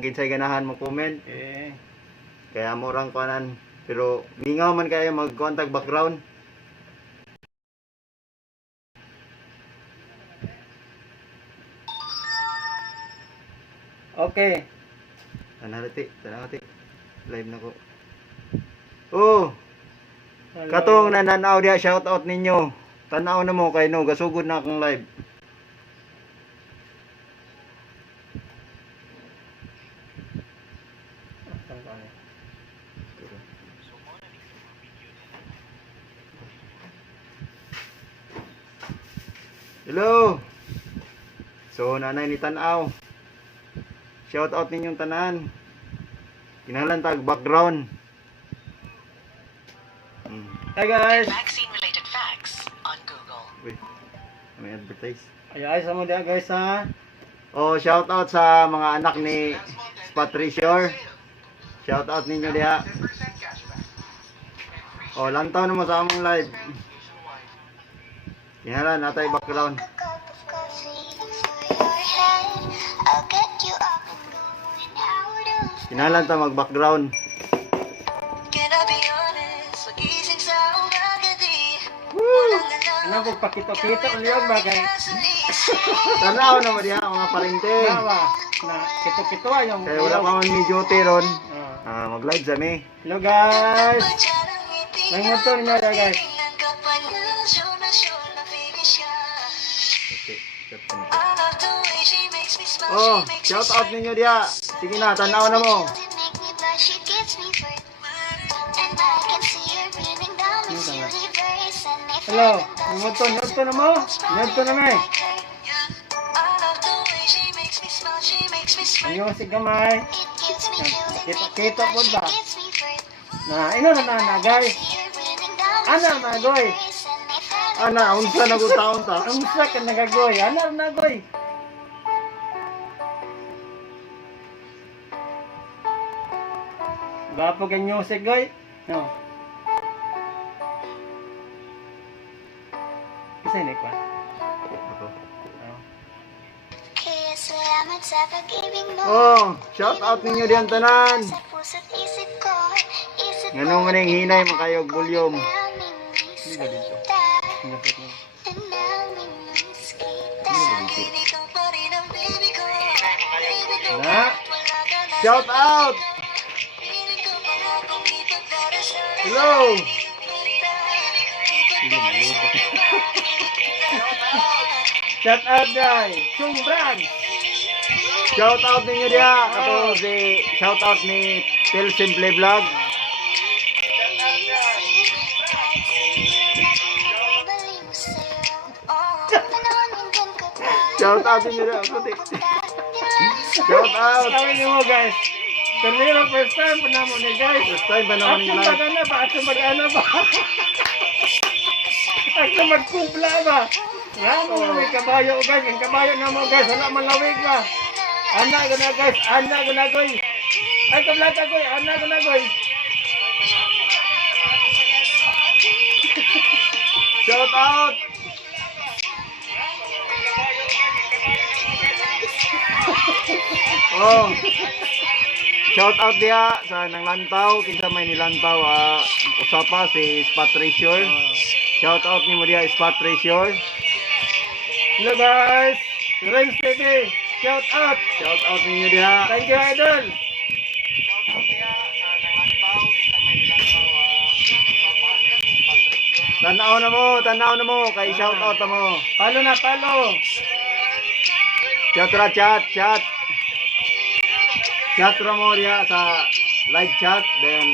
kung kinsay ganahan mo comment. Kaya murang kuanan. Pero mingaw man kayo mag-contact background. Okay. Tanarati. Live na ko. Oh! Katong nananaw diya, shout out ninyo. Tanaw na mo kay no, gasugod na akong live. Hello. So nanay ni tanaw. Shout out ninyong tanan. Kinahanglan tag background. Hi guys. Vaccine-related facts on Google. Wait. May advertise. Ay sa mo dia guys ha. Oh, shout out sa mga anak ni Patricia. Shout out ninyo diha. Oh, lantaw na mo sa among live. Kinahanglan natay background. Kinahanglan ta mag-background. Ano po pakito-kito uliyog ba kay? Tanaw na mo diha mga parente. Nawa. Na kito-kito yung. Kaya wala pa man ni duty ron. Mag-live sa mi. Hello guys. May motor niya guys. Oh, shout out ninyo diha. Sige na, tanaw na mo. Hello. May motor na mo. Motor na may. Ano si gamay? Kita po ba? Na, ino na guys. Ana na goy. Ana, unsa na gud taon ta? Unsa ka nagagoy? Ana na goy. Gapo ganyo si goy. No. Isa ni kwa. Oh, shout out ninyo diyan tanan. Nganong maning hinay makayog volume. Na. Shout out. Hello. Shout out guys. Chumbrang. Shout out ninyo diya. Kato si shout out ni Phil Simple Vlog. Shout out ninyo diya. Shout out. Sabi niyo mo guys. Kanina first time pa na mo ni guys. First time ba naman yung live? Action mag-ana ba? Action magkubla ba? Nga mo may kabayo guys. Ang kabayo na mo guys. Wala malawig ba? Ana guna guys. Ana guna goy. Ay kablata goy. Ana guna goy. Shout out. Oh. Shout out dia sa nanglantaw kinsa may nilantaw usapa si Spot Treasure. Shout out nimo dia Spot Treasure. Hello guys. Renz TV. Shout out. Shout out ninyo dia. Thank you idol. Tanaw na mo kay shout out mo. Palo na palo. Chat ra mo dia sa live chat then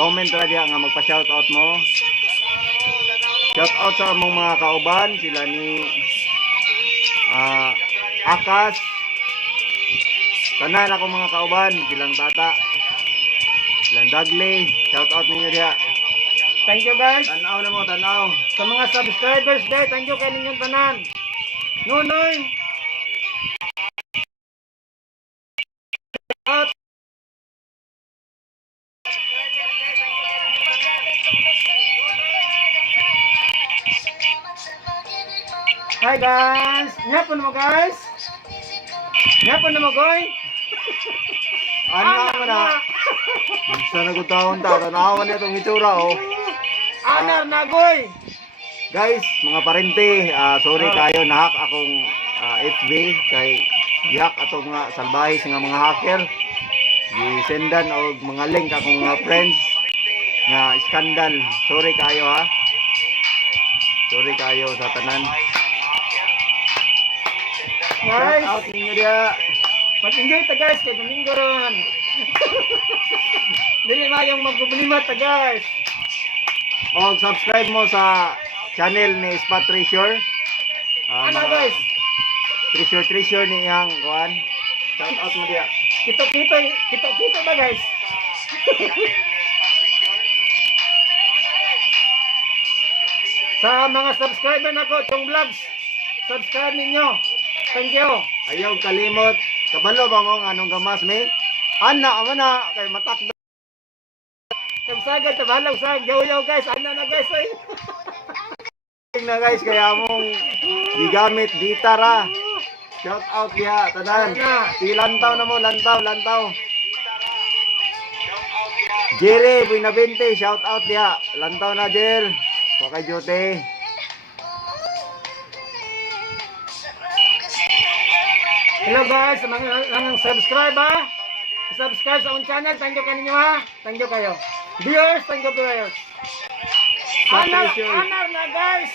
comment ra dia nga magpa-shout out mo. Shout out sa among mga kauban sila ni Akas. Tanan ako mga kauban, silang Tata. Silang Dagli. Shout out ninyo dia. Thank you guys. Tanaw na mo, tanaw. Sa mga subscribers day, thank you kayo ninyong tanan. Nunoy. Hi guys. Nyapon mo guys. Nyapon na mo goy. Ana mo na. Sa nagutaon ta, tanawan niya itong itsura, oh. Anar na, goy. Guys, mga parente, sorry kayo, nahack akong FB kay gihack atong mga salbahis nga mga hacker. Gisendan og mga link akong mga friends nga skandal. Sorry kayo ha. Sorry kayo sa tanan. Guys, Shout out ninyo dia. mag-enjoy ta guys kay Domingo ron. Dili mayong magproblema ta guys. O subscribe mo sa channel ni Spot Treasure. Ano guys? Treasure ni Ihang kuan. Shout out mo dia. Kita ba guys? Sa mga subscriber nako Chong Vlogs, subscribe ninyo. Thank you. Ayaw kalimot. Kabalo ba mo nga anong gamas me? Ana na kay matakdo. Kamsagan ta balang sa yaw guys. Ano na guys ay. Na guys kaya mong gigamit gitara. Shout out dia tanan. Lantaw na mo, lantaw. Jerry Buenavente, shout out dia. Lantaw na Jer. Wakay jote. Hello guys, sa mga subscribe ha. Subscribe sa akong channel. Thank you kaninyo ha. Thank you kayo. Viewers, thank you viewers. Anar na guys.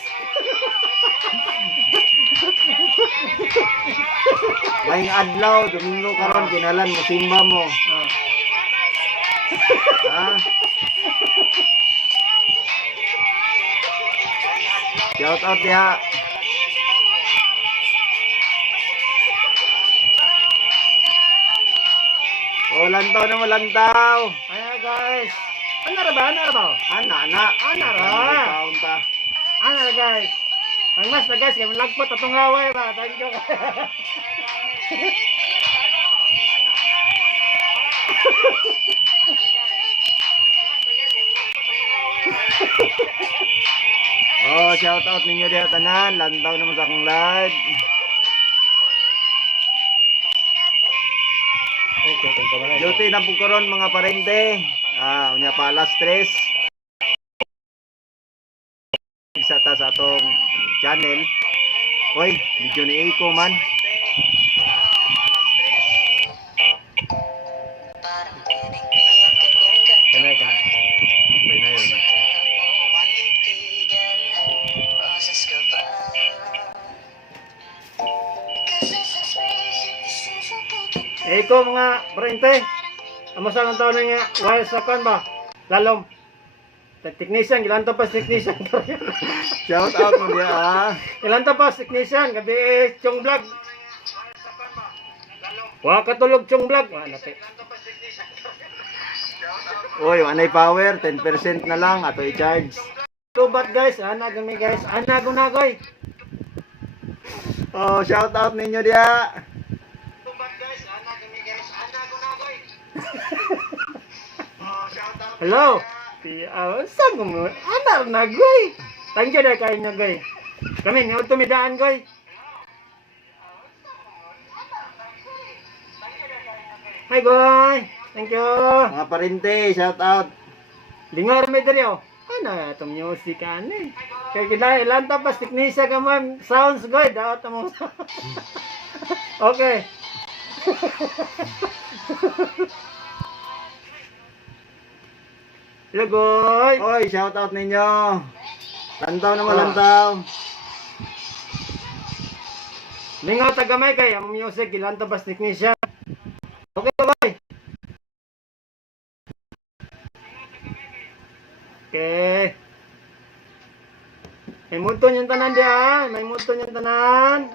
Maing adlaw, Domingo karon kinalan mo simba mo. Ha? Shout out dia. Oh, lantaw na mo, lantaw. Ayan guys. Anar ba? Ana. Taon-ta. Ano guys? Ang mas na guys, kaya lagpot atong haway ba? Thank you. Oh, shout out ninyo diha tanan, lantaw naman sa akong live. Okay, thank you. Duty na po karon mga parente. Unya pa alas 3. Sa ta sa atong channel. Oy, video ni Iko man. Kanay ka. Pinayo na. Iko mga parente. Amo sa lang taon nga wire sa kan ba? Lalom. Technician, ilan to pa technician. Shout out mo diha. Ilan to pa technician, gabi Chong Vlog. Wa katulog Chong Vlog. Oy, anay power, 10% na lang ato i-charge. Tubat guys, ana gami guys. Ana gunagoy. Oh, shout out ninyo diha. Tubat guys, ana gami guys. Ana gunagoy. Hello. Saan mo? Anar na, goy. Thank you dahil kayo na, goy. Kami, nyo tumidaan, goy. Hi, goy. Thank you. Mga parente, shout out. Lingor may dari, oh. Ano, itong music, ano eh. Kaya kita, ilan tapas, teknisya ka mo, sounds, goy. Daot mo. Okay. Hello, goy. Oy, shout out ninyo. Lantaw na mo, Ah. lantaw. Lingaw tagamay kay ang music ilan tabas technician. Okay boy. Okay. May muton yung tanan diyan, may muton yung tanan.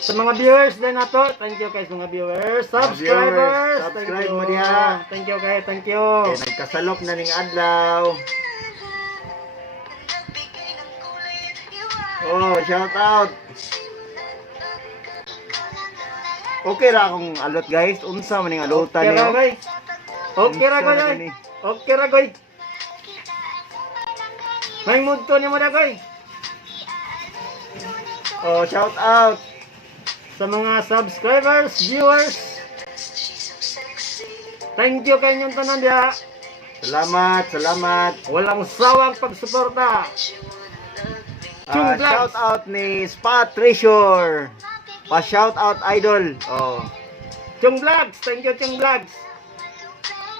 Sa mga viewers din nato, thank you guys mga viewers, subscribers. subscribe thank you. mo diha. Thank you guys, thank you. Okay, nagkasalok na ning adlaw. Oh, shout out. Okay ra akong alot guys. Unsa man ning alutan Okay ra niyo? goy. Okay ra Unsa goy. na gani? Okay ra goy. May muton ni mo na goy. Oh, shout out. Sa mga subscribers, viewers, Thank you kay inyong tanan diha. Salamat, salamat. Walang sawang pagsuporta. Chung Vlogs. Shout out ni Spot Treasure. Pa-shout out idol. Oh. Chung Vlogs, thank you Chung Vlogs.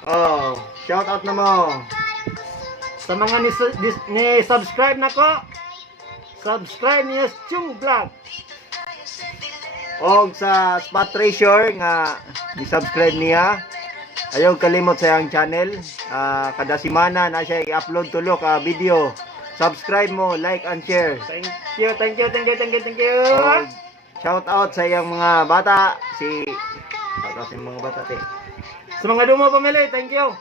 Oh, shout out na mo. Sa mga ni subscribe nako. Subscribe niyo sa Chung Vlog. Og sa Spot Treasure nga ni-subscribe niya. Ayaw kalimot sa iyang channel. Kada semana na siya i-upload tulo ka video. Subscribe mo, like and share. Thank you, thank you, thank you, thank you, thank you. Og shout out sa iyang mga bata. Shout out sa iyang mga bata te. Sa mga Dumo Family, thank you.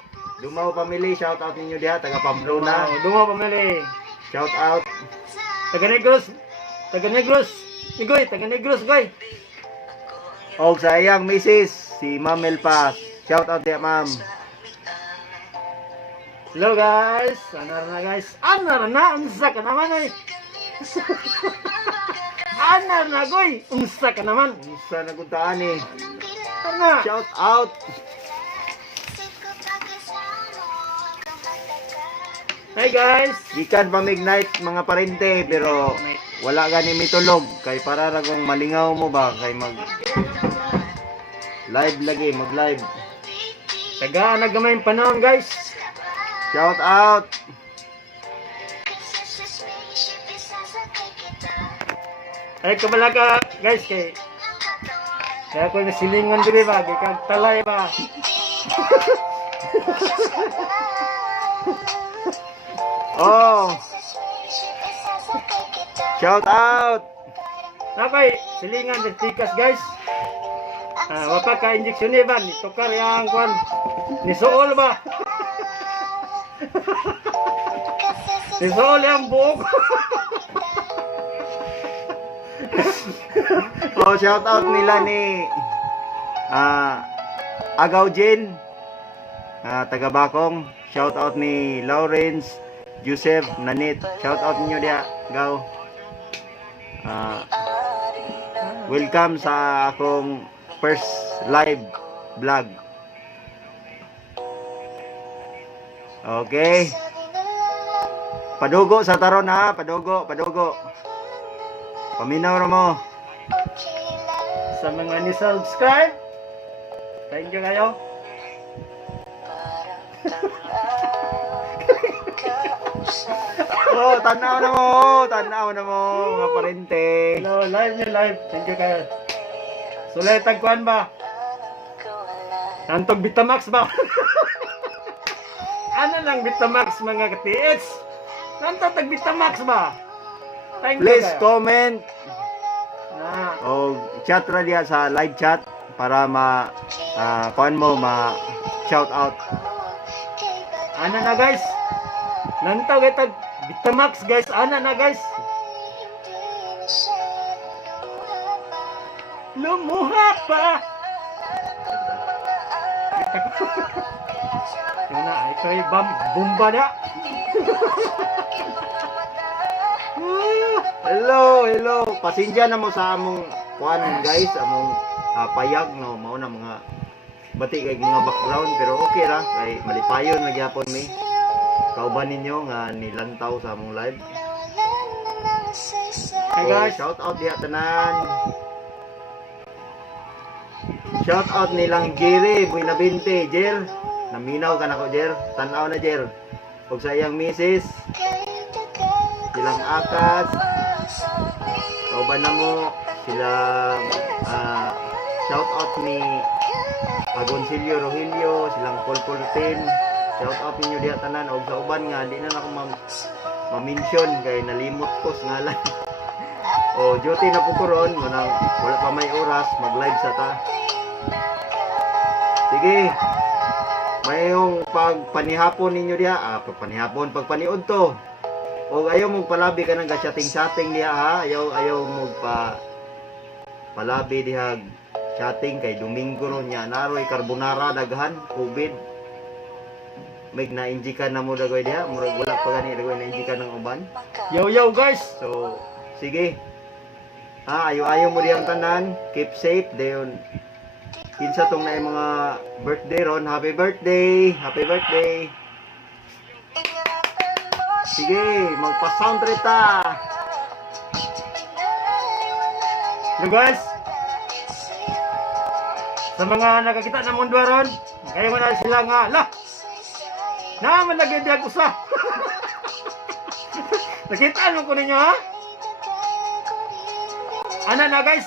Dumaw family, shout out ninyo diha taga Pamplona. Dumo Family. Shout out. Taga Negros. Taga Negros. Igoy, taga Negros, goy. Og sa iyang misis si Ma'am Elpas. Shout out diha ma'am. Hello guys. Anar na guys. Anar na. Unsa ka naman ay. Anar na, goy. Unsa ka naman. Unsa na gud taan eh. Ana. Shout out. Hi guys. Gikan pa midnight mga parente pero wala gani mitulog kay para ra kung malingaw mo ba kay mag live lagi mag live. Taga nagamay panahon guys. Shout out. Ay kabala ka guys kay kaya ko nasilingon diri ba kag talay ba. Oh. Shout out. Nakay silingan sa tikas guys. Wapa ka injection ni ba ni tukar yang kwan ni sool ba. Ni sool yang buok. Oh, shout out nila ni Agaw Jin. Taga Bakong. Shout out ni Lawrence, Joseph, Nanit. Shout out ninyo dia, Gaw. Welcome sa akong first live vlog. Okay. Padugo sa taron ha, padugo. Paminaw ra mo. Sa mga ni-subscribe, thank you kayo. Oh, tanaw na mo, mga parente. Hello, live. Thank you kayo. Sulit tagkuhan ba? Antog Bitamax ba? Ano lang Bitamax mga ka-TH? Antog tag Bitamax ba? Thank you Please kayo. comment Ah, o chat ra diha sa live chat para kuan mo ma shout out. ana na guys. Nantaw kay tag Bitamax guys. Ana na guys. Lumuha pa. Yun na, ay kay bomba na. Hello. Pasensya na mo sa among kuan guys, among payag no, mao na mga bati kay nga background pero okay ra kay malipayon na gyapon mi. Kauban ninyo nga nilantaw sa among live. Hi guys. Shout out diha tanan. Shout out nilang Jerry Buenavente, Jer. Naminaw ka na ko, Jer. Tanaw na, Jer. Ug sa iyang misis, silang Akas. Kauban na mo silang shout out ni Agoncillo Rogelio, silang Polpolten. Shout out ninyo diha tanan og sa uban nga di na ako ma-mention kay nalimot ko sa ngalan. O duty na po ko ron, wala pa may oras mag-live sa ta. Sige. Mayong pagpanihapon ninyo diha, pagpaniod to. O ayaw mong palabi ka ng chatting diha ha. Ayaw mong palabi diha chatting kay Domingo ron nya naroy carbonara daghan COVID. May na-injikan na mo dagoy diha, murag wala pa gani dagoy na-injikan ng uban. Yo guys. So, sige. Ayaw mo diyang tanan. Keep safe. Dayon, kinsa tong na mga birthday ron. Happy birthday! Happy birthday! Sige, magpa-sound rita. Hello guys. Sa mga nakakita ng mundo ron, kayo mo na sila nga, lah! Naman nagibiyag usa. Nakita mo ko ninyo ha? Ana na guys.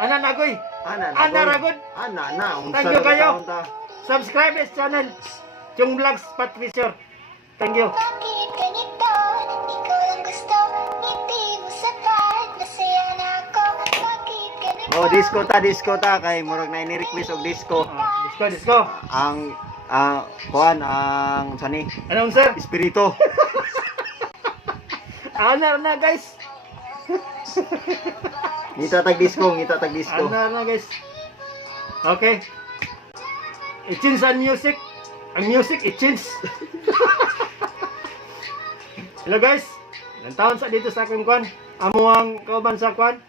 Ana na goy. Ana ragod. Ana na. Unsa Thank you na kayo. kaunta? Subscribe this channel. Chung Vlogs Patricio. Thank you. Bakit ganito? Ikaw lang gusto, hindi mo sapat. Masaya na ako, bakit ganito? Oh, disco ta kay murag na ini-request og disco. Disco. Ang kuan ang sani Anong sir? espiritu. Ana na guys. Ngita tag disco. Ana na guys. Okay. I-change ang music. Ang music i-change. Hello guys. Ilang taon sa dito sa akong kwan. Amo ang kauban sa kwan.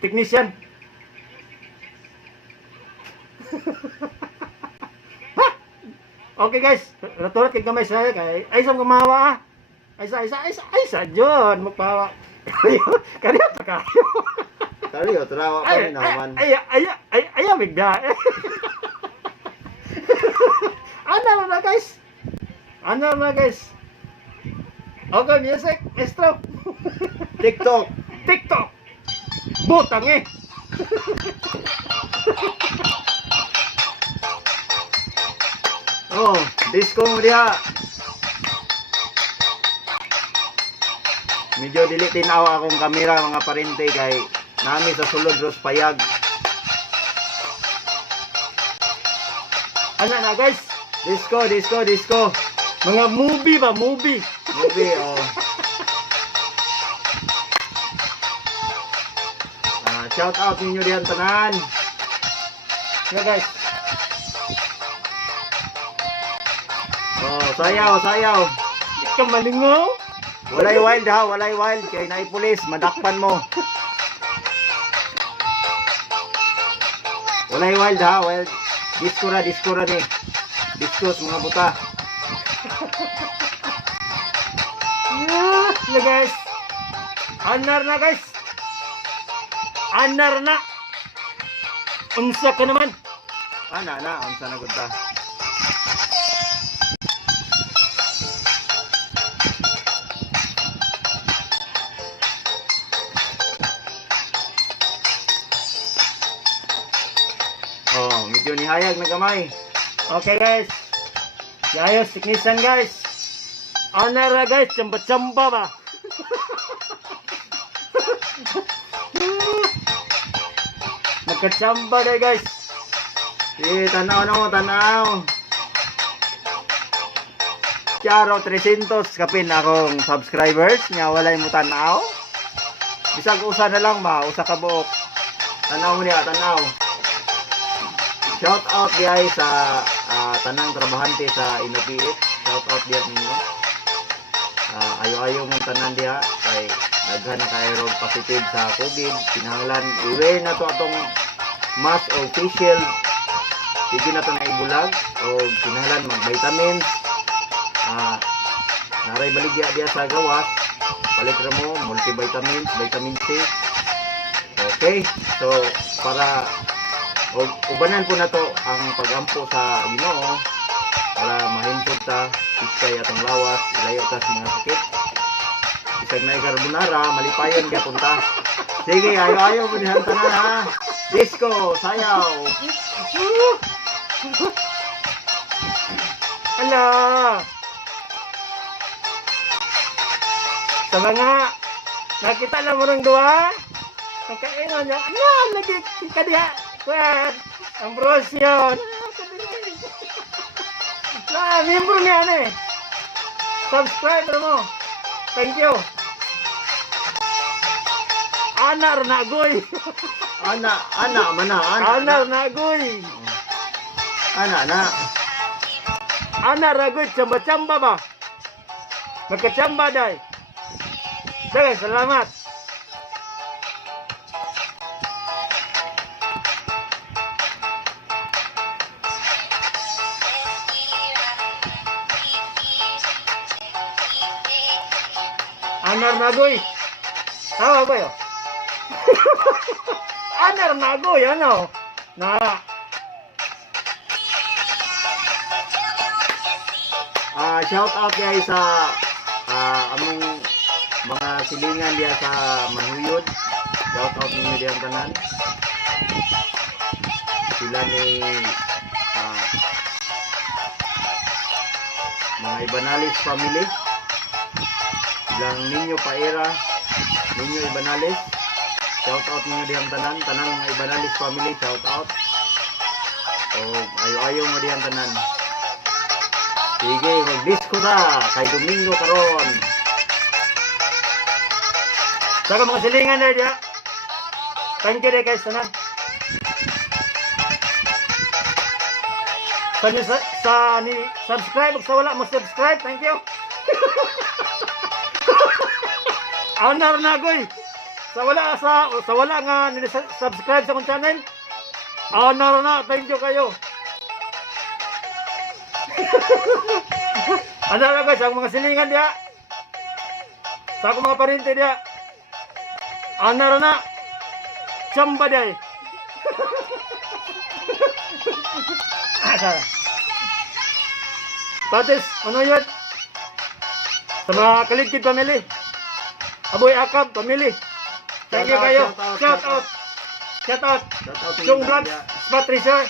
Technician. Okay guys, raturat kay kamay sa kay ay sa kumawa ah. Ay sa John magpawa. Kaniya pa kayo. Kaliyo trawa pa ni naman. Ay bigda. Ano na guys? Okay, music, estro. TikTok. Butang eh. Oh, disco mo diha. Medyo dili tinaw akong kamera mga parente kay nami sa sulod ros payag. Ano na guys? Disco. Mga movie ba? Movie. Movie, oh. Shout out ninyo diyan tanan. Yeah guys. Oh, sayaw. Ikaw malingaw. Walay wild kay naay pulis madakpan mo. Walay wild ha, wild. Disco ra ni. Discos mga buta. Yeah guys. Anar na. Unsa ka naman? Na, unsa na gud ta? Oh, medyo nihayag na gamay. Okay guys. Yayos, technician guys. Anar na guys, chamba ba? Magkachamba na guys. Tanaw na mo, tanaw. Charo 300 kapin akong subscribers nya walay mo tanaw. Bisag usa na lang ba, usa ka buok. Tanaw mo niya, tanaw. Shout out guys sa tanang trabahante sa Inupiit. Shout out diya ninyo. Ayo-ayo mong tanan diha kay daghan na kayo rog positive sa COVID. Kinahanglan i-wear na to atong mask o face shield. Sige na to na ibulag o kinahanglan mag-vitamins. Naray baligya diya sa gawas. Palit ra mo multivitamins, vitamin C. Okay. So para ubanan po na to ang pagampo sa Ginoo para mahimpot ta iskay atong lawas, ilayo ta sa mga sakit. Isag na carbonara, malipayon gyapon ta. Sige, ayo mo dihan tanan ha. Disco, sayaw. Ala. Sa mga nakita na mo ng duha. Nakainan niya. Lagi ka diha. Kuya, Ambrosio. Miyembro niya ano eh. Subscribe mo. Thank you. Anar Nagoy. Anar Nagoy. Anar Nagoy, chamba ba? Magkachamba day. Sige, salamat. Anar Nagoy. Tawa ba yun? Anar Nagoy, ano? Na, Shout out guys sa among mga silingan diya sa Manuyod. Shout out ninyo diyan tanan. Sila ni mga Ibanalis family. Silang Ninyo Paera, Ninyo Ibanalis. Shout out ninyo diyan tanan, mga Ibanalis family, shout out. O ayo-ayo mo diyan tanan. Sige, mag-disco na kay Domingo karon. saka mga silingan na diya. Thank you guys, tanan. Ni subscribe ug sa wala mo subscribe, thank you. Anar Nagoy. Sa wala nga ni subscribe sa akong channel. Anar na, thank you kayo. Anar na guys, ang mga silingan diya. Sa akong mga parente diya. Anar na. Chamba day. Patis, ano yun? Sa mga Kaligkid family. Aboy Akab family. Thank you kayo. Shout out. Shout out Yung ninyo vlog, diya. Spot Treasure.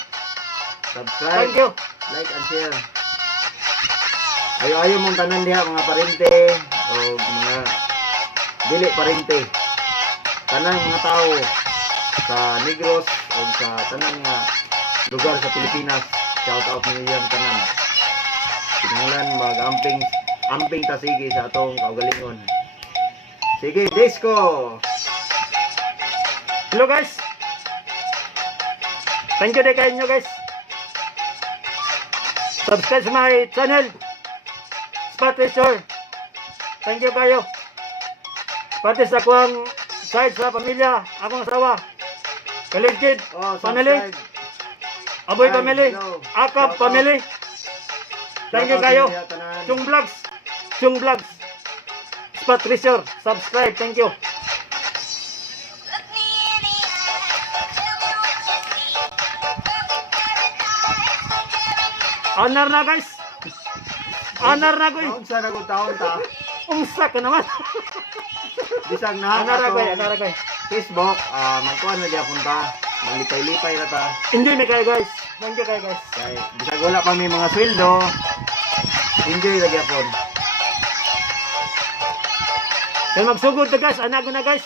Subscribe, Thank you. like and share. Ayo-ayo mong tanan diha mga parente o mga dili parente. Tanang mga tao sa Negros o sa tanang lugar sa Pilipinas. Shout out ninyo yan tanan. Kinahanglan mag-amping tasigi sa atong kaugalingon. Sige, disco. Hello guys. Thank you din kayo nyo guys. Subscribe sa my channel. Spot Treasure. Thank you kayo. Pati sa kuwang side sa pamilya, akong asawa. Kaligkid family. Subscribe. Aboy Hi, family. hello. Akab Shout out. family. Thank you Shout out kayo. ninyo tanan. Chung Vlogs. Spot Treasure. Subscribe. Thank you. Honor na guys. Honor na ko. Taon sa nagutaon ta. Umsa ka naman. Bisag na Honor na ko. Facebook, magkuhan na diya punta. Maglipay-lipay na ta. Enjoy me kayo guys. Thank you kayo guys. Kay bisag wala pa may mga sweldo. Enjoy lagi apon. Kaya magsugod na guys. Anak ko na guys.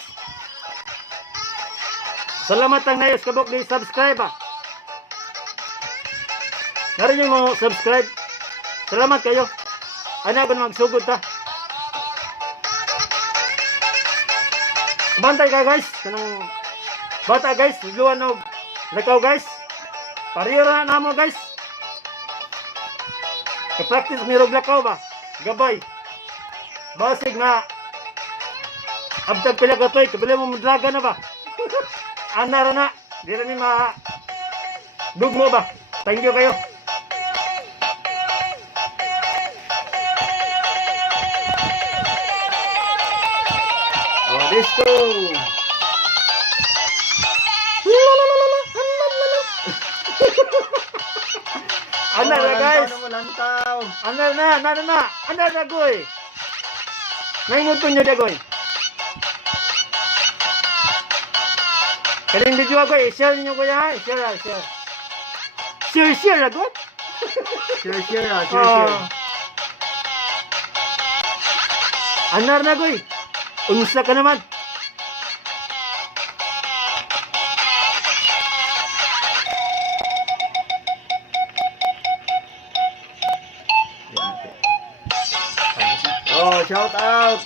Salamat ang nayos kabok di subscribe ah. Narin yung mga subscribe. Salamat kayo. Anak ko na magsugod ta. Bantay ka guys. Kanang bata guys. Luwan og lakaw guys. Parira na mo guys. Ka-practice mirog lakaw ba? Gabay. Basig na abtag pila ka toy. Kabili mo madraga na ba? Anara na. Di rin dugmo ba? Thank you kayo. Disco. Anar na guys. Lantaw. Anar na. Anar na goy. Naingot nyo na goy. Kaling video ako i-share nyo kuya ha. Share. Share na goy. Share. Anar na goy. Unsa ka naman. Oh, shout out.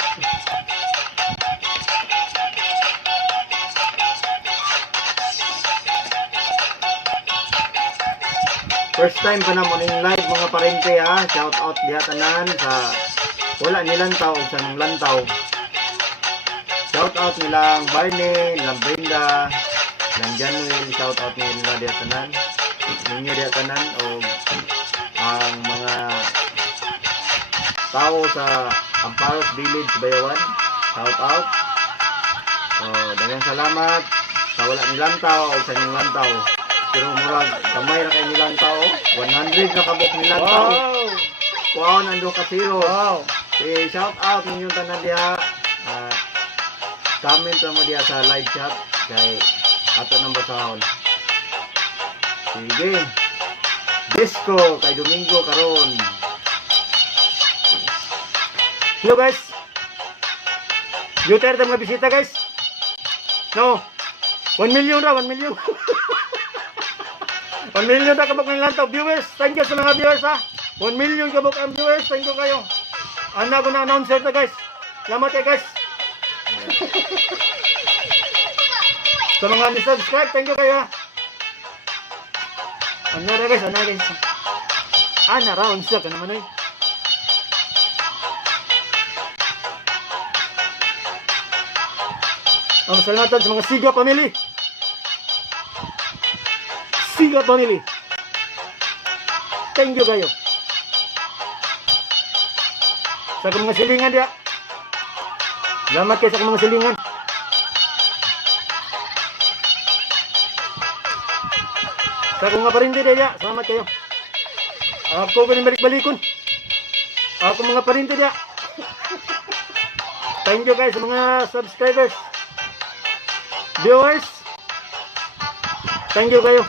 First time pa na mo ning live mga parente ha. Shout out diha tanan sa wala nilang taw sa nang lantaw. Shout out nilang Barney, nilang Brenda, nilang Januel, shout out nila diha tanan. Ninyo diha tanan o ang mga tao sa Amparos Village, Bayawan. Shout out. Oh, daghang salamat sa wala nilang tao o sa inyong lantaw. Pero murag kamay ra kay nilang tao. 100 na kabuk nilang tao. Wow! Wow, nando ka zero. Wow! Shout out ninyong tanan diha. Comment mo diha sa live chat kay ato nang basahon. Sige. Disco kay Domingo karon. Hello guys. Duterte mga bisita guys. No. 1 million ra, 1 million. 1 million na kabuk ng lantaw viewers. Thank you sa mga viewers ha. 1 million kabuk ang viewers. Thank you kayo. Ana ko na announcer na guys. Salamat kayo guys. Sa mga ni-subscribe, thank you kayo ha. Ano ra guys, ano guys. Ana ra, unsa ka naman eh. Ang salamatan sa mga Siga family. Siga family. Thank you kayo. Sa mga silingan dia. Salamat kayo sa mga silingan. Sa mga parindi dia, salamat kayo. Ako balik-balikon. Ako mga parindi dia. Thank you guys sa mga subscribers. Viewers, thank you kayo.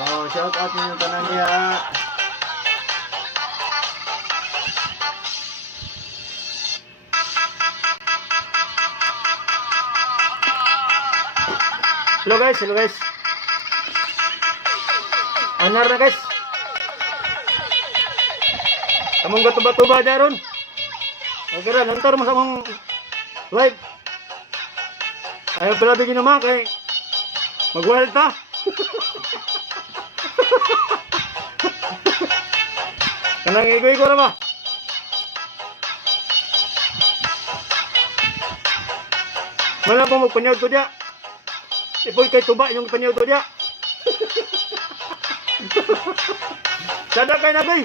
Oh, shout out ninyong tanan diha. Hello guys, hello guys. Anar na guys. Among gatuba-tuba daron. Okay ra, lantar mo sa mong live. Ayaw pala bigyan naman kay magwalta. Kanang igo-igo ra ba? Wala pong magpanyod ko diya. Ipoy kay tuba yung panyaw to diya. Sada kay na goy.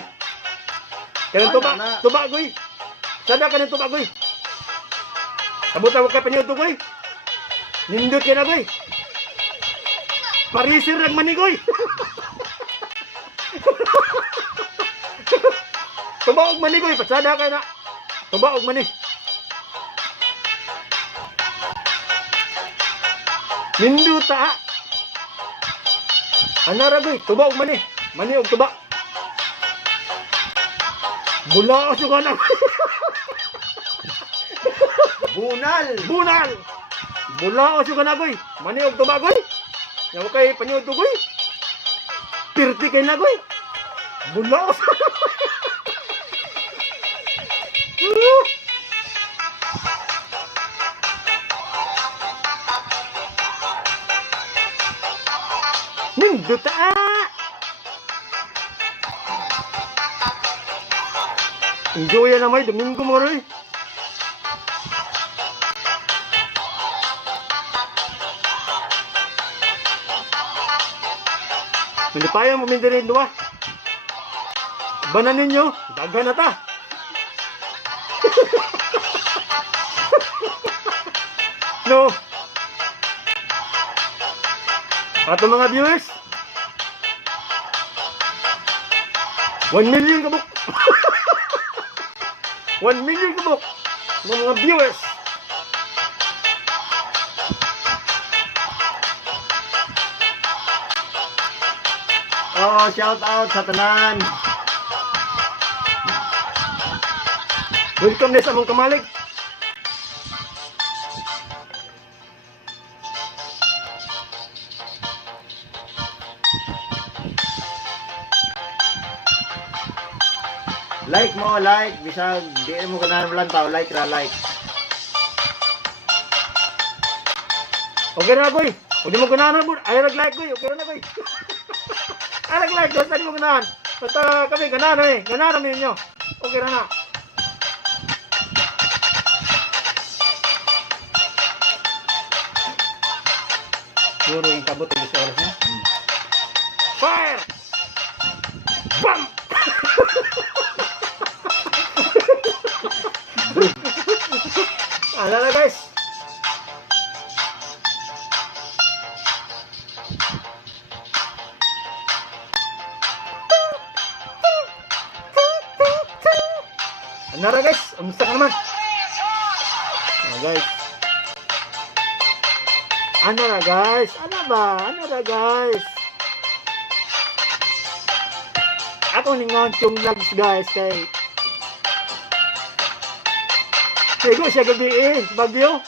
Kanang tuba goy. Sada kanang tuba goy. Kabuta wa kay panyaw to goy. Nindot kay na goy. Parisir rag manigoy. Tuba og manigoy, pasada kay na. Tuba og mani. Ninduta. Anara goy, tuba og mani. Mani og tuba. Bula o suga na. Bunal. Bunal. Bula o suga na goy. Mani og tuba goy. Yaw kay panyod to goy. Pirti kay na goy. Bula o suga. Ninduta. Enjoy na may Domingo mo rin. Hindi pa yung mamindirin doon. Banan ninyo, daga na ta. No. Ato mga viewers, 1 million kabuk. 1 million kabuk ng mga viewers. Oh, shout out sa tanan. Welcome na sa among kamalig. Like mo, like. Bisag, di mo ganahan lang tao. Like ra, like. Okay na boy. Huwag mo ganahan boy. Ay nag-like boy. Okay na boy. Ay nag-like. Basta di mo ganahan. Basta kami ganahan eh. Ganahan namin ninyo. Okay na na. Siguro yung kabot ang gusto oras niya. Fire! Bam! Ano na guys? Ano na guys? Umusta ka naman? Ano guys? Ano na guys? Ano ba? Ano na guys? Ako ningon yung vlogs guys kay Sigo siya gabi bagyo.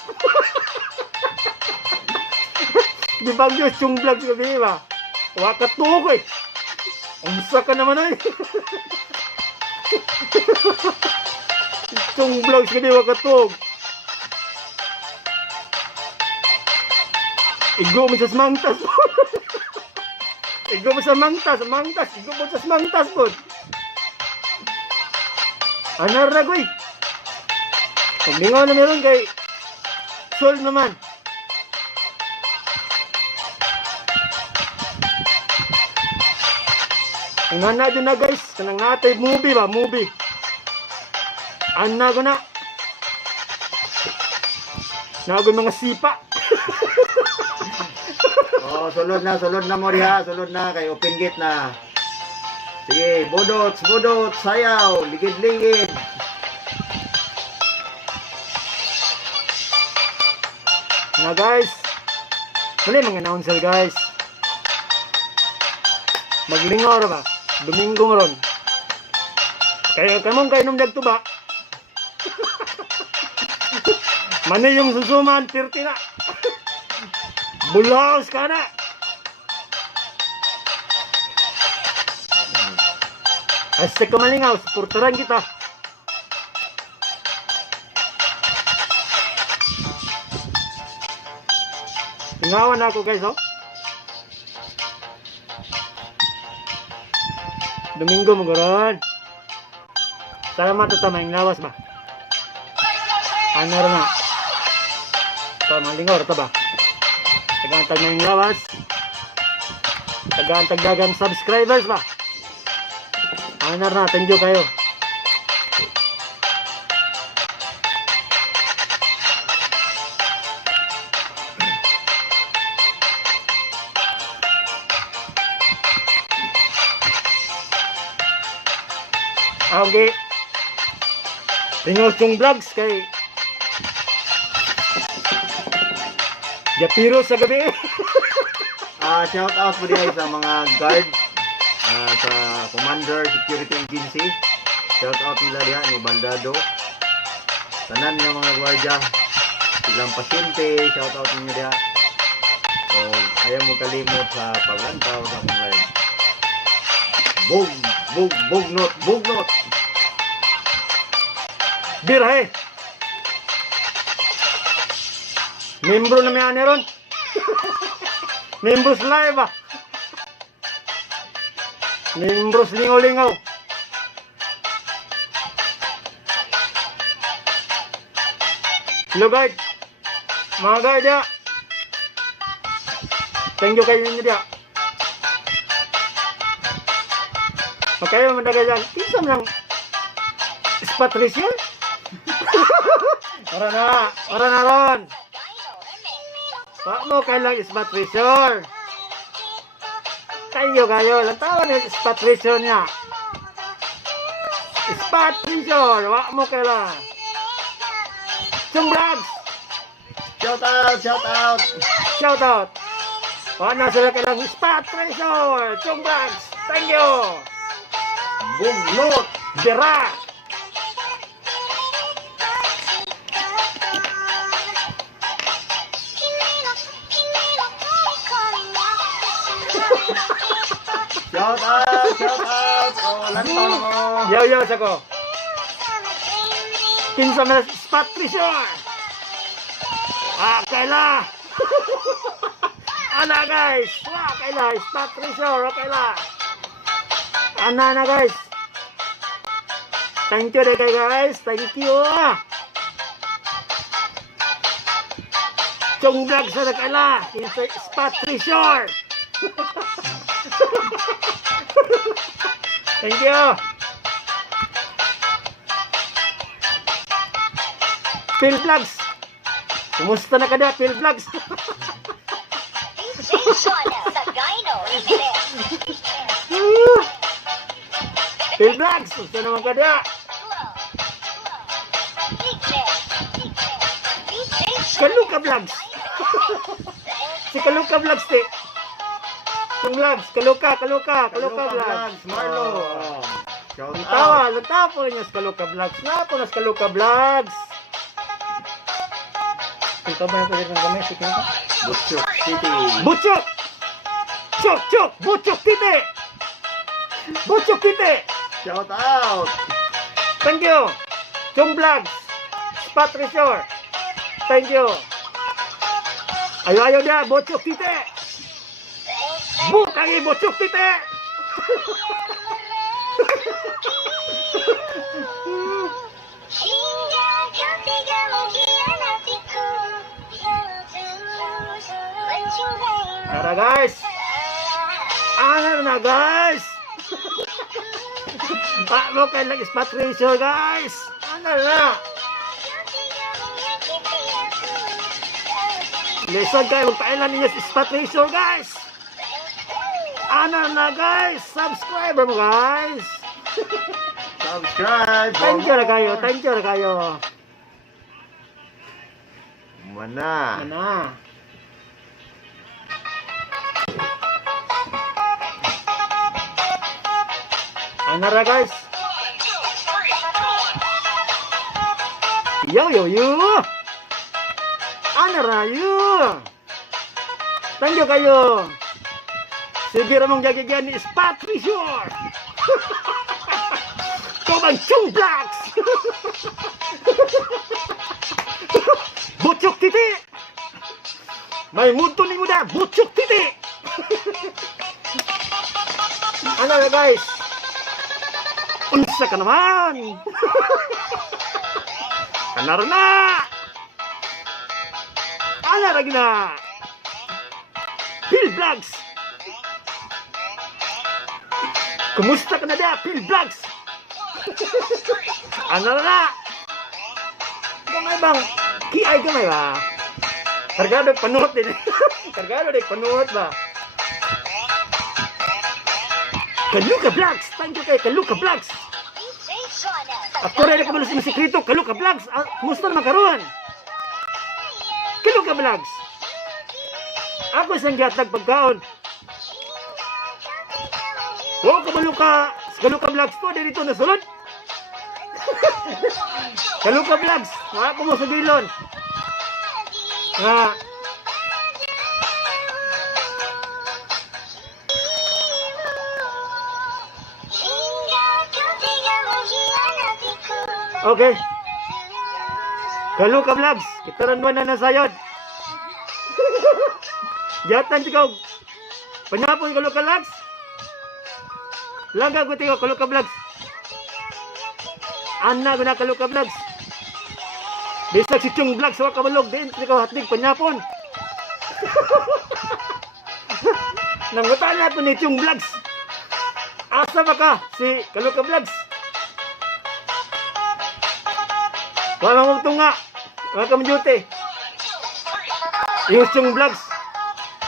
Di bagyo yung vlogs gabi ba? Wakat to ko eh. Umsa ka naman ay. Yung vlogs gabi wakat to. Igo mo sa mangtas. Igo mo sa mangtas. Igo mo sa mangtas po. Anar na goy. Paglingaw na meron kay Sol naman. Ang nana dyan na guys. Kanang natay movie ba? Movie. Ana ko na. Nagoy mga sipa. Oh, sulod na mo diha, sulod na kay open gate na. Sige, budot, sayaw, ligid-ligid. Na guys. Muli mga announcer guys. Maglingaw ra ba? Domingo ron. Kaya kamong kainom dagtuba. Mani yung susuman 30 na. Bulaos ka na. Asya ka malingaw, supportaran kita. Tingawan ako guys, oh. Domingo mo garon. Salamat ito, may lawas ba? Ano rin na? Ito, malingaw, ito ba? Tagantag na yung lawas. Tagantag dagang subscribers ba? Anar na, thank you kayo. Okay. Tingos yung vlogs kay Japiro sa gabi. Shout out po diha sa mga guard sa Commander Security Agency. Shout out nila diha ni Baldado. Tanan nga mga gwardiya, silang pasyente, shout out ninyo diha. So, ayaw mo kalimot sa paglantaw sa akong live. Bugnot. Birahe. Membro na may ani ron. Membros live ah. Membros lingaw-lingaw. Hello guys. Mga guys dia. Thank you kayo ninyo dia. Makayo mandaga dyan. Kisam lang. Patricia? Ora na ron. Pak mo kailang ispat treasure. Kayo, lantawan yung ispat treasure niya. Ispat treasure, wak mo kailang. Sumbrags! Shout out! Wak na sila kailang ispat treasure. Sumbrags! Thank you! Bugnot! Bira! Shout out! Oh, lantaw na mo. Yo, sako. Kinsa na spot treasure. Kaila. Ana guys. Kaila spot treasure. Kaila. Ana na guys. Thank you deh guys. Thank you. Chong Vlog sa nag-ala. Insert spot treasure. Thank you. Phil Vlogs. Kumusta na ka na, Phil Vlogs? Phil Vlogs, kumusta naman ka na? Kaluka Vlogs. Si Kaluka Vlogs, te. Yung Vlogs, Kaluka Vlogs. Marlo. Shout out. Tawa po niya sa Kaluka Vlogs. Na po na sa Kaluka Vlogs. Ito ba yung pwede ng gamay? Sige na. Butchok City. Butchok! Chok! Butchok tite! Butchok tite! Shout out. Thank you! Chong Vlogs! Spot Resort! Thank you! Ayaw dia, Butchok tite! Bukangi Butchok tite! Tara guys! Ano na guys? Pak mo kayo lang spot ratio guys! Ano na? Lesson kayo, magpailan ninyo sa spot ratio guys! Ano na guys? Subscribe mo guys! Subscribe. Thank you na kayo. Mana. Ano? Ano na guys? Yo! Ano rayo? Thank you kayo. Sige ramong gagagyan ni Spot Resort. Kobang Chong Vlogs. Butchok titi. May muto ni muda. Butchok titi. Ano na guys? Unsa ka naman? Kanar na! Ano lagi na? Phil Vlogs! Kumusta ka na da, Phil Vlogs? Ano na? Gamay bang? Kiay gamay ba? Kargado panuot din. Kargado din panuot ba? Kaluka Vlogs! Thank you kay Kaluka Vlogs! Ako rin ako malas ng sikrito, Kaluka Vlogs! Kumusta naman karoon? Kaluka Vlogs! Ako isang giatag pagkaon. Wow, Kaluka! Kaluka Vlogs to, dito nasulod. Kaluka Vlogs! Mga ko mo sa dilon. Okay. Kaluka Vlogs, kita rin mo na nasayod. Jatan ikaw. Panyapon Kaluka Vlogs. Langga ko tingko Kaluka Vlogs. Anna guna Kaluka Vlogs. Bisag si Chong Vlogs sa kabalog din ikaw hatlig panyapon. Nangutan na po ni Chong Vlogs. Asa ba ka si Kaluka Vlogs? Wala mo ito nga. Wala ka madyute. Yung Chong Vlogs.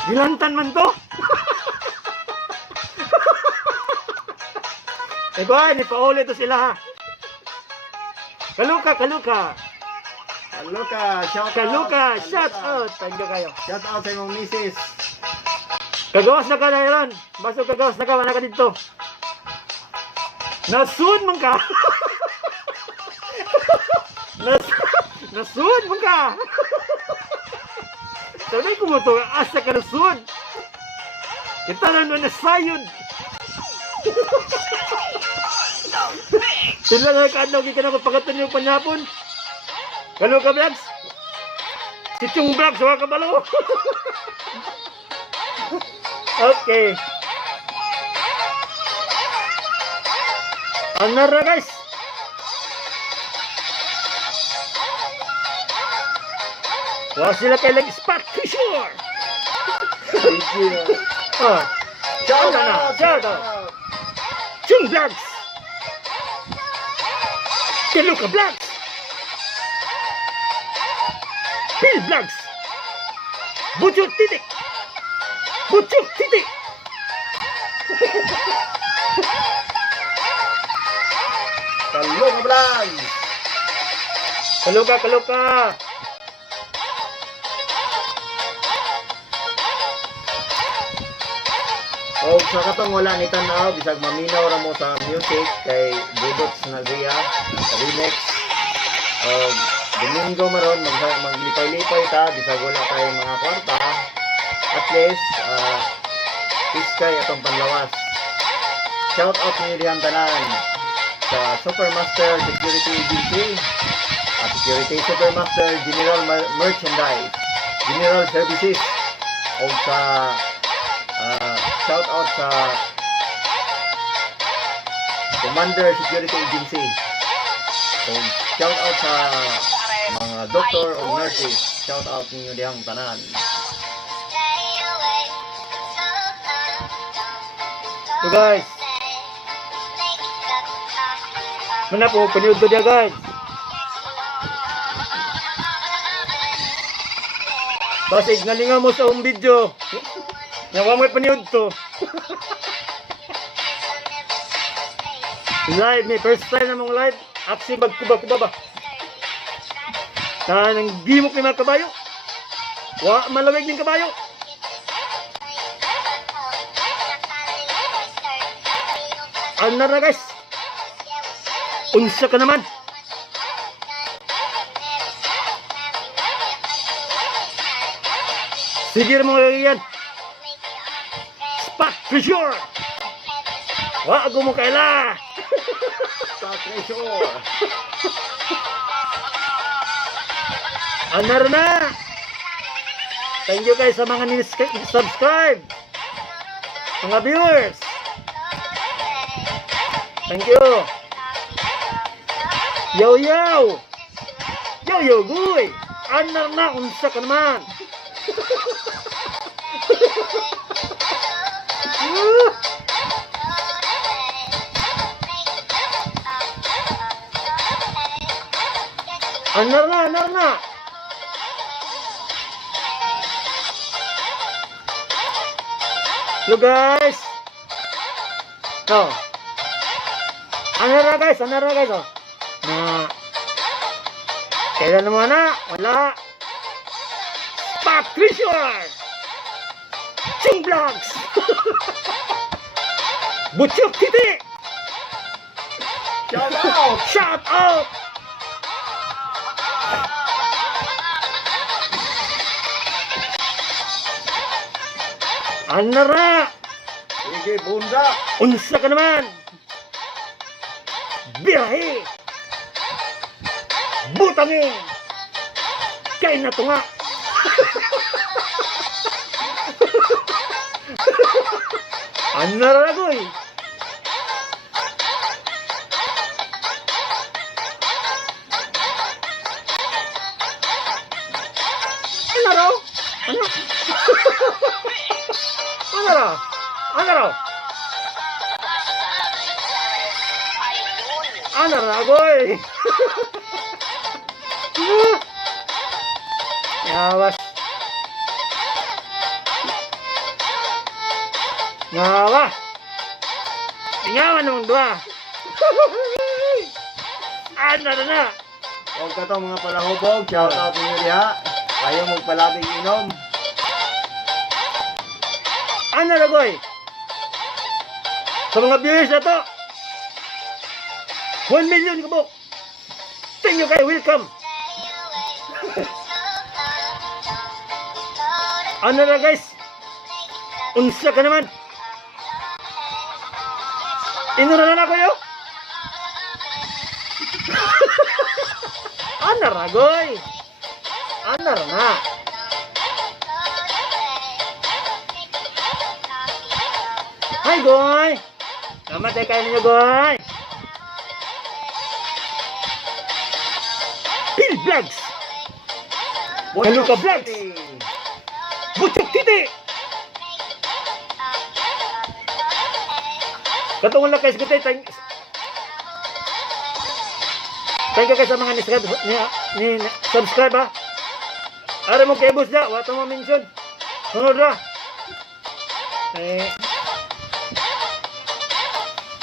Gilantan man to. Ego ay, nipauli to sila ha. Kaluka. Kaluka, shout out. Shout out. Thank you kayo. Shout out sa imong misis. Kagawas na ka na yun. Baso kagawas na ka. Wala ka dito. Nasun man ka. Nasun mo ka! Sabi ko mo ito, asa ka nasun! Kita na nun nasayod! Sila na kaadlaw, kita na pagkatan yung panyapon! Kaluka Vlogs! Si Chong Vlogs, wala ka balo! Okay! Ano na guys? Wa sila kay lag spot sure. Thank you. Ah. Shout Ano na? out! Shout out. Chung Vlogs. Teluka Vlogs. Phil Vlogs. Butchok Titik. Butchok Titik. Kalong vlog. Kaluka, kaluka. O sa katong wala ni tanaw bisag maminaw ra mo sa music kay Budots na siya remix. Domingo maron maglipay-lipay ta bisag wala kay mga kwarta. At least iskay atong panlawas. Shout out ni Rihan Tanan sa Supermaster Security Agency at Security Supermaster General Merchandise General Services o sa shout out sa Commander Security Agency. So, shout out sa mga doktor o nurses. Shout out ninyo diyang tanan. So guys, mana po paniud to dia guys. Basig nalinga mo sa home video. Nawa mo paniud to. Live ni first time na mong live. Aksi magkuba-kuba ba? Nang gimok ni mga kabayo. Wa malamig ng kabayo. Ano na guys? Unsa ka naman? Sige mo yan. Spot pressure. Wa ako mo kaila. Sa treasure. Anar na. Thank you guys sa mga subscribe. Mga viewers. Thank you. Yo yo. Yo yo guy. Anar na unsa ka naman. Anar na, anar na. Hello guys. Oh. Anar na guys, oh. Na. Kailan naman na? Wala. Patricia. Chung Vlogs. Butchok Titi. Shout out. Shout out. Anara! Sige, bunda. Unsa ka naman? Biyahe! Butangin! Kay na to nga! Anara lagoy! Anaro? Ano? Anaro? Anaro? Anaro lagoy! Yawas! Ngawa! Tingawan naman dua! Anaro na! Huwag ka to mga palahubog. Shout out ninyo diha. Ayaw magpalabing inom. Ano lagoy? Sa mga viewers na to 1 million kabuk. Thank you kayo, welcome. Ano na guys? Unsa ka naman? Inura na ako yo? Ano ragoy? Ano na? Hi goy! Namatay kayo ninyo goy! Phil Vlogs! Kaluka Vlogs. Butchok Titi. Katong lang guys, gutay thank you guys sa mga ni subscribe ha. Ara mo kay boss da, wa to mo mention. Sunod ra.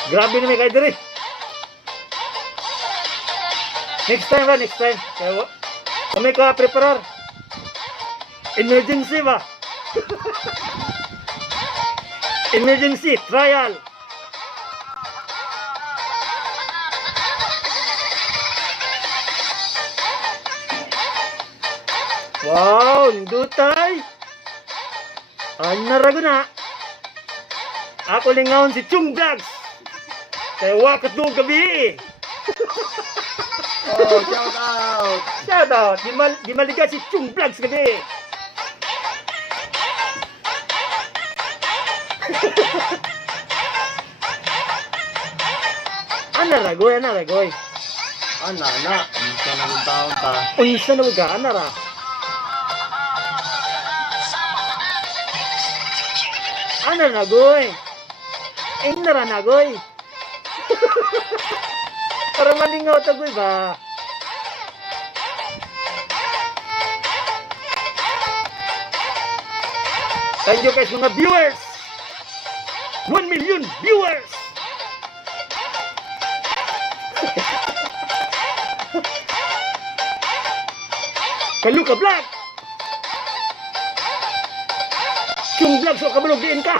Grabe na may kay diri. Next time. Kaya kami ka preparar. Emergency ba? Emergency trial. Wow, dutay. Narago na. Ako lingawon si Chung Vlogs. Kaya wakat doon gabi. Oh, shout out. Shout out. Di maliga si Chung Vlogs gabi. Naragoy. Ana, unsa na yung taon ta? Unsa na waga, anara. Naragoy. Naragoy. Para malingaw tagoy ba? Thank you guys mga viewers. 1 million viewers. Kaluka Vlog. Chung Vlog so kabalog diin ka.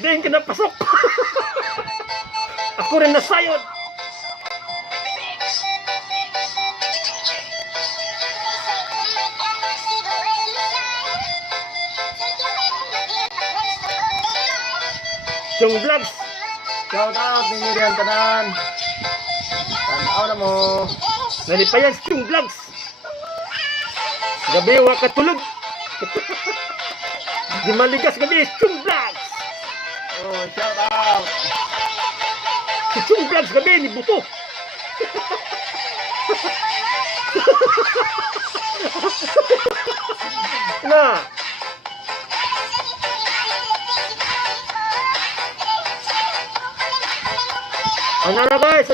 Diin ka na pasok. Ako rin nasayod. Chung Vlogs. Shout out ninyo diyan tanan. Tanaw na mo. Nalipayan si Chung Vlogs. Gabi wa katulog. Di maligas gabi si Chung Vlogs. Oh, shout out. Si Chung Vlogs gabi ni buto. Na. Anara guys.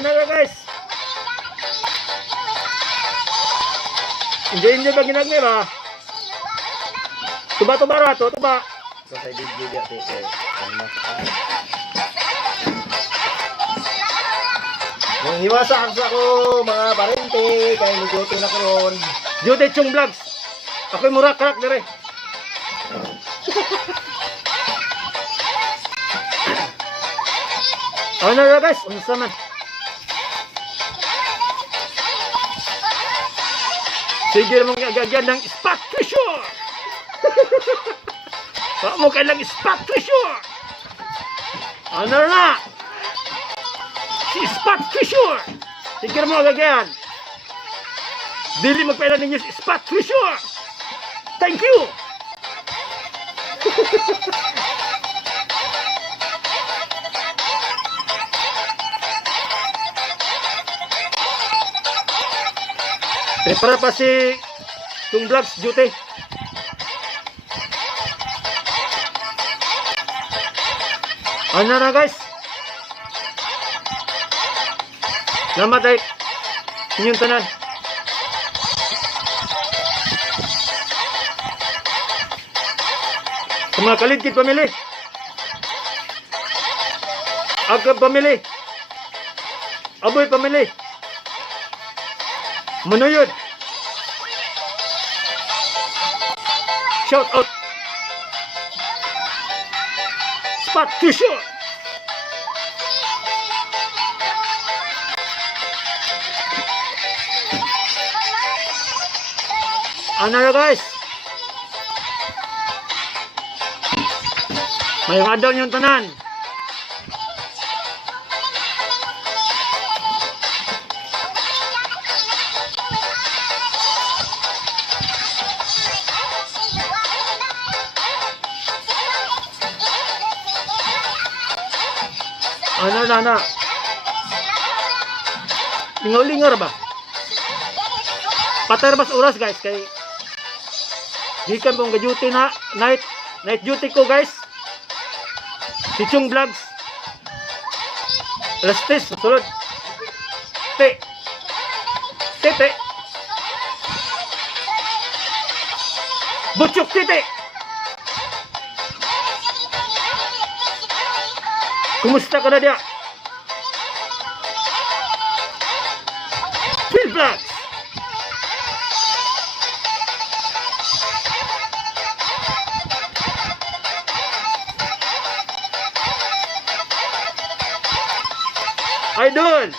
Enjoy ba ginagmay ba? Tuba rato, tuba. So sa video dito Yung hiwasa sa ko mga parente kay lugotin na karon. Duty Chung Vlogs. Ako'y mura karak dire. Anara guys, unsa man? Sige naman agad ng spot treasure. Baka mo kailang spot treasure. Ano na? Si spot treasure. Sige mo agad. Dili magpailan ninyo si spot treasure. Thank you. Prepara pa si Chung Vlogs duty. Ano na guys? Salamat ay inyong tanan. Sa mga kaligkid pamili. Agab pamili. Aboy pamili. Manuyod. Shout out. Spot treasure. Ano na guys? May adlaw yung tanan. Ano na? Lingaw-lingaw ba? Paterbas oras guys kay gikan kong ga-duty na night duty ko guys. Si Chung Vlogs. Alas 3 sulod. Te. Butchok tite. Kumusta ka na dia? Phil Vlogs. Idol.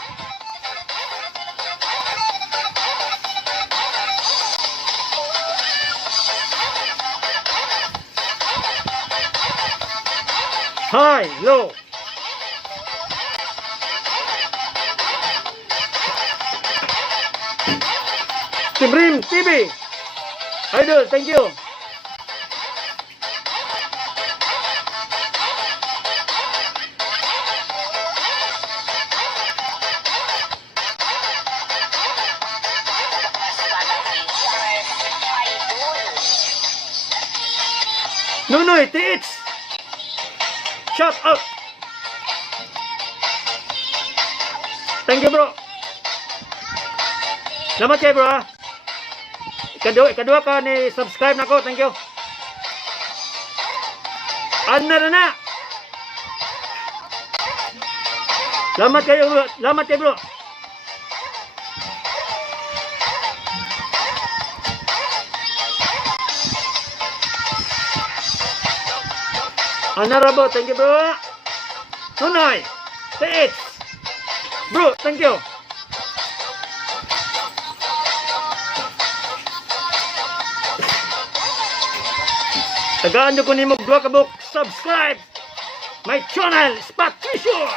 Hi, low. Timrim TV. Idol, thank you. Nunoy, TH. Shout out. Thank you, bro. Salamat kayo, bro. Ha? Ikadua ka ni subscribe na ko. Thank you. Na. Salamat kayo, bro. Salamat kayo, bro. Anarabo, thank you, bro. Nunay, TH. Bro, thank you. Tagaan nyo ko ni mo dua kabuk. Subscribe my channel, Spot Treasure.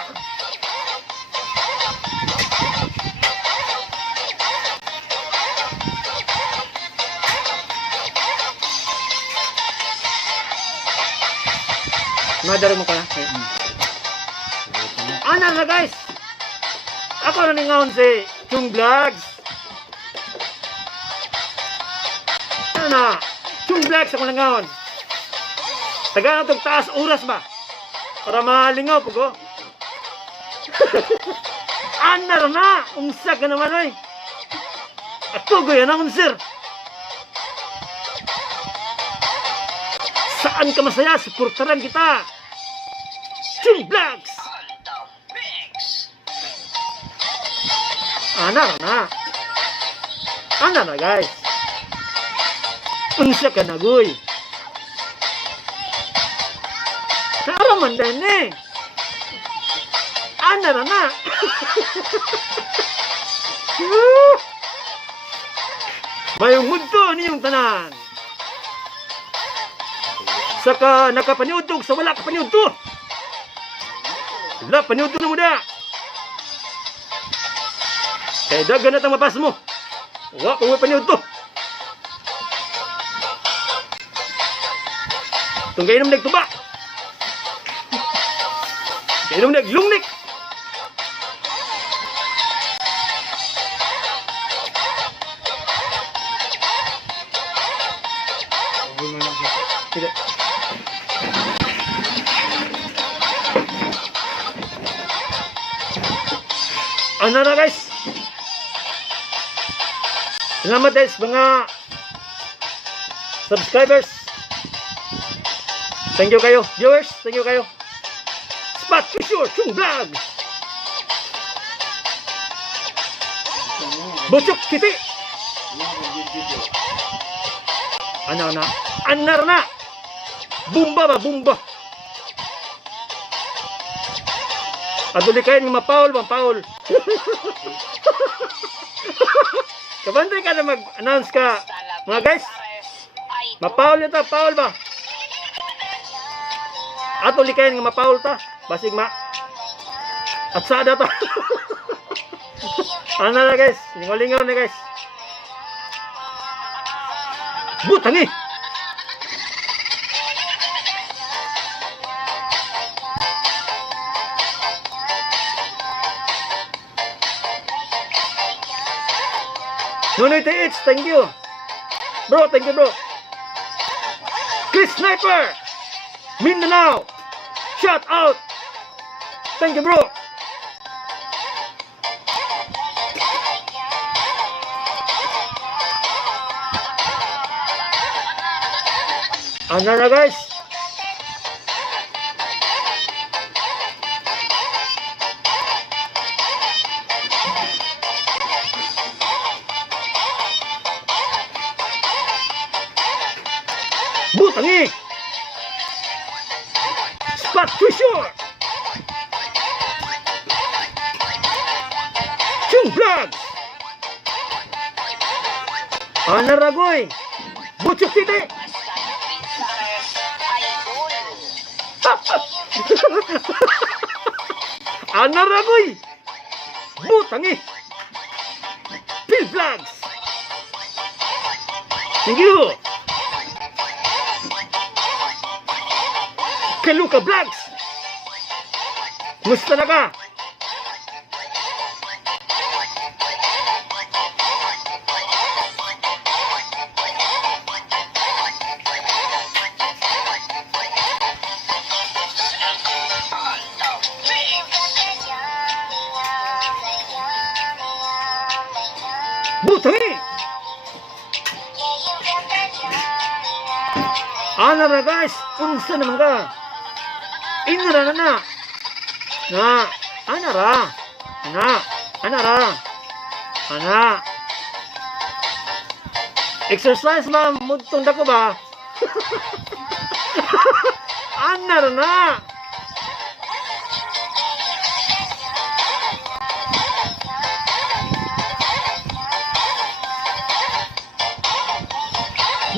Madara mo ka na. Ana na guys. Ako na ningaon si Chung Vlogs. Ano na? Chung Vlogs ako ningaon. Taga na itong taas oras ba? Para malingaw po ko. Ana na. Umsa ka naman ay. Ako ko yan ang unsir. Saan ka masaya? Supportaran kita. Chung Vlogs. Ana na guys. Unsa ka na goy. Kaaraman din eh. Ana na. Mayong mudto niyong tanan. Saka nakapaniudtog sa wala ka paniudto. Wala paniudto na muda. Kaya dagan na itang mapas mo. Wala kung may paniudto. Itong kainom nagtuba. Kainom naglungnik. Tidak. Ano na guys? Salamat guys mga subscribers. Thank you kayo. Viewers, thank you kayo. Spot Treasure, Chung Vlogs. Butchok Titi. Ano na? Anar na. Bumba ba? Bumba. Aduli kayo ng mapaul. Kabantay ka na mag-announce ka. Mga guys, mapaul ito. Paul ba? Aduli kayo ng mapaul ta. Basig ma. At sada ta. Ano na guys? Lingaw-lingaw na guys. Butang eh. Nonoy TH, thank you. Bro, thank you, bro. Chris Sniper, Mindanao, shout out. Thank you, bro. Ano na guys? Butangi! Spot too short! Chung vlog! Anaragoy! Butchok titi! Anaragoy! Butangi! Phil Vlogs! Thank you! Kaluka Vlogs! Musta na ka? Butangi! Ana na guys, unsa naman ka? Inra na na. Na, anara. Ana, anara. Ana. Exercise ba mudtong dako ba? Anara na.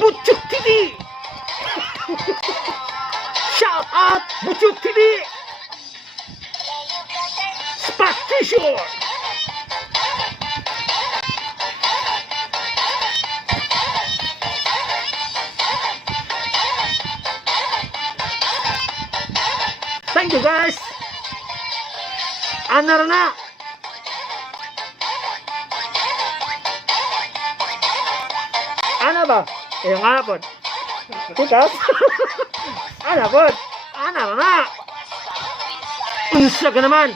Butchok TV! Shout out Butchok TV! Spot T-shirt! Thank you guys! Anar na! Ano ba? Eh, nga po. Tikas? Ano po? Ano na? Unsa ka naman?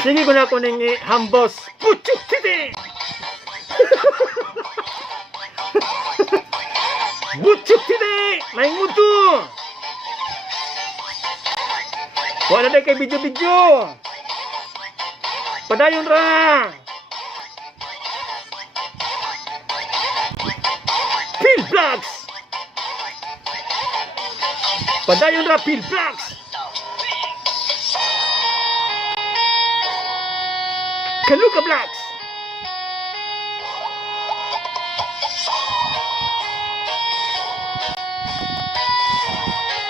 Sige ko na kuning hambos. Puchuk titi! Puchuk titi! May mutu! Wala na kay video-video! Padayon ra! Phil Vlogs! Padayon ra Phil Vlogs! Kaluka Vlogs!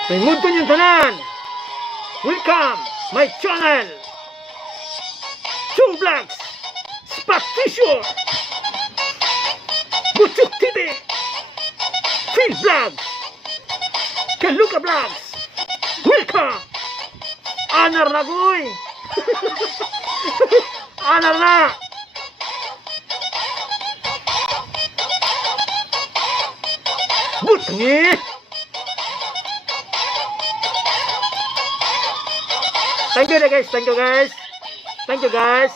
May mundo niyong tanan! Welcome my channel! Chung Vlogs, Spot Tissue, Butchok TV, Phil Vlogs, Kaluka Vlogs, welcome! Anar na goy! Anar na! Butangi! Thank you guys, thank you guys. Thank you guys.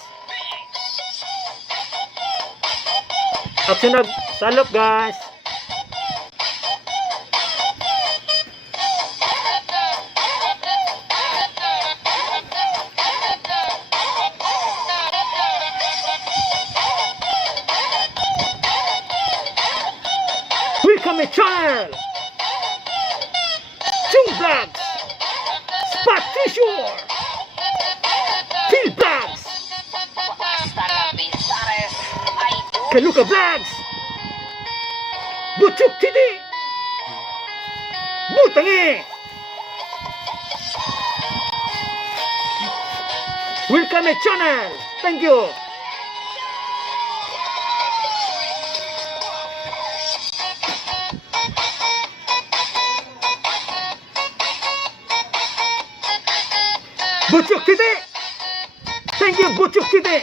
At sunod, salop guys. Welcome my channel. Chung Vlogs. Spot Tissue. Phil Vlogs. Kaluka Vlogs! Butchok TV! Butangi! Welcome my channel! Thank you! Butchok Titi! Thank you, Butchok Titi!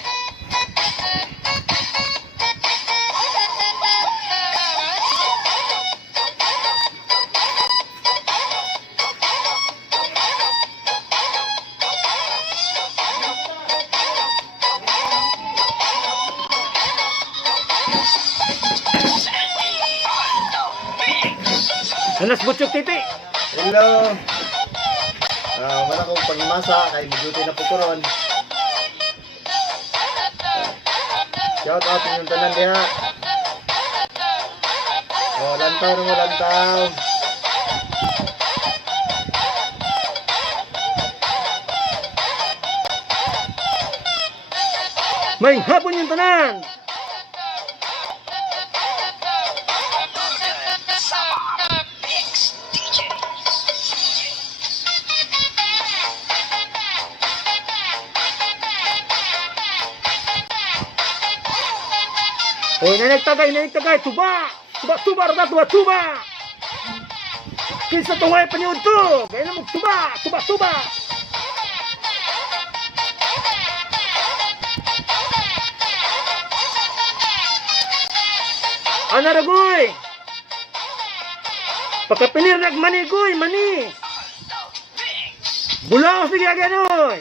Anas Butchok Titi! Hello. Wala kong pangmasa kay mag-duty na po ko ron. Shout out yung tanan diha. Oh, lantaw na mo, lantaw. May hapon yung tanan! Oh, naik tagay, tuba! Tuba, rata, tuba! Kinsa tungay paniud to! Kaya na mo, tuba! Ana ragoy! Pagkapilir nagmani, goy, mani! Bulaos na gaganoy!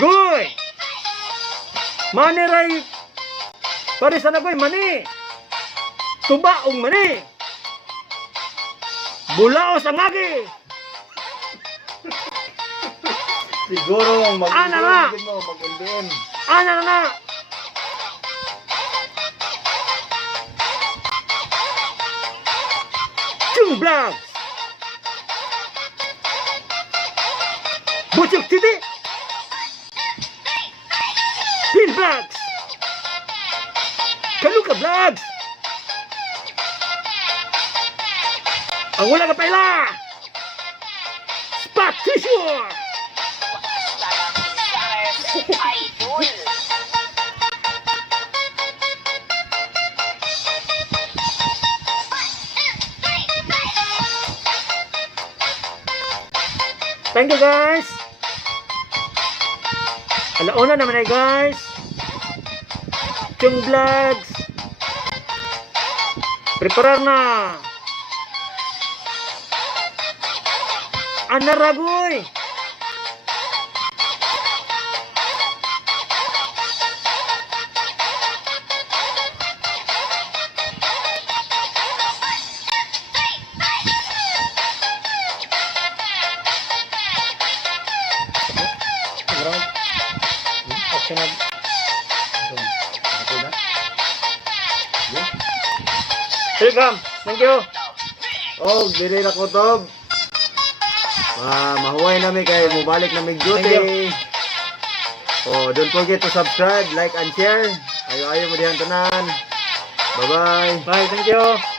Goy! Mani ray! Pare sana goy, mani! Tuba og mani! Bulaos ang agi! Siguro Ana nga! mag-LBM. Ana na! Chung Vlogs! Butchok Titi! Pin Vlogs! Kaluka Vlogs! Ang wala ka paila! Spot Tissue! Thank you guys! Alauna naman ay guys! Chung Vlogs! Preparar na! Anaragoy! Welcome! Thank you! Oh, dili na ko to. Mahuway namin kay mubalik namin duty. Oh, don't forget to subscribe, like and share. Ayo mo dihan tanan. Bye-bye. Bye, thank you!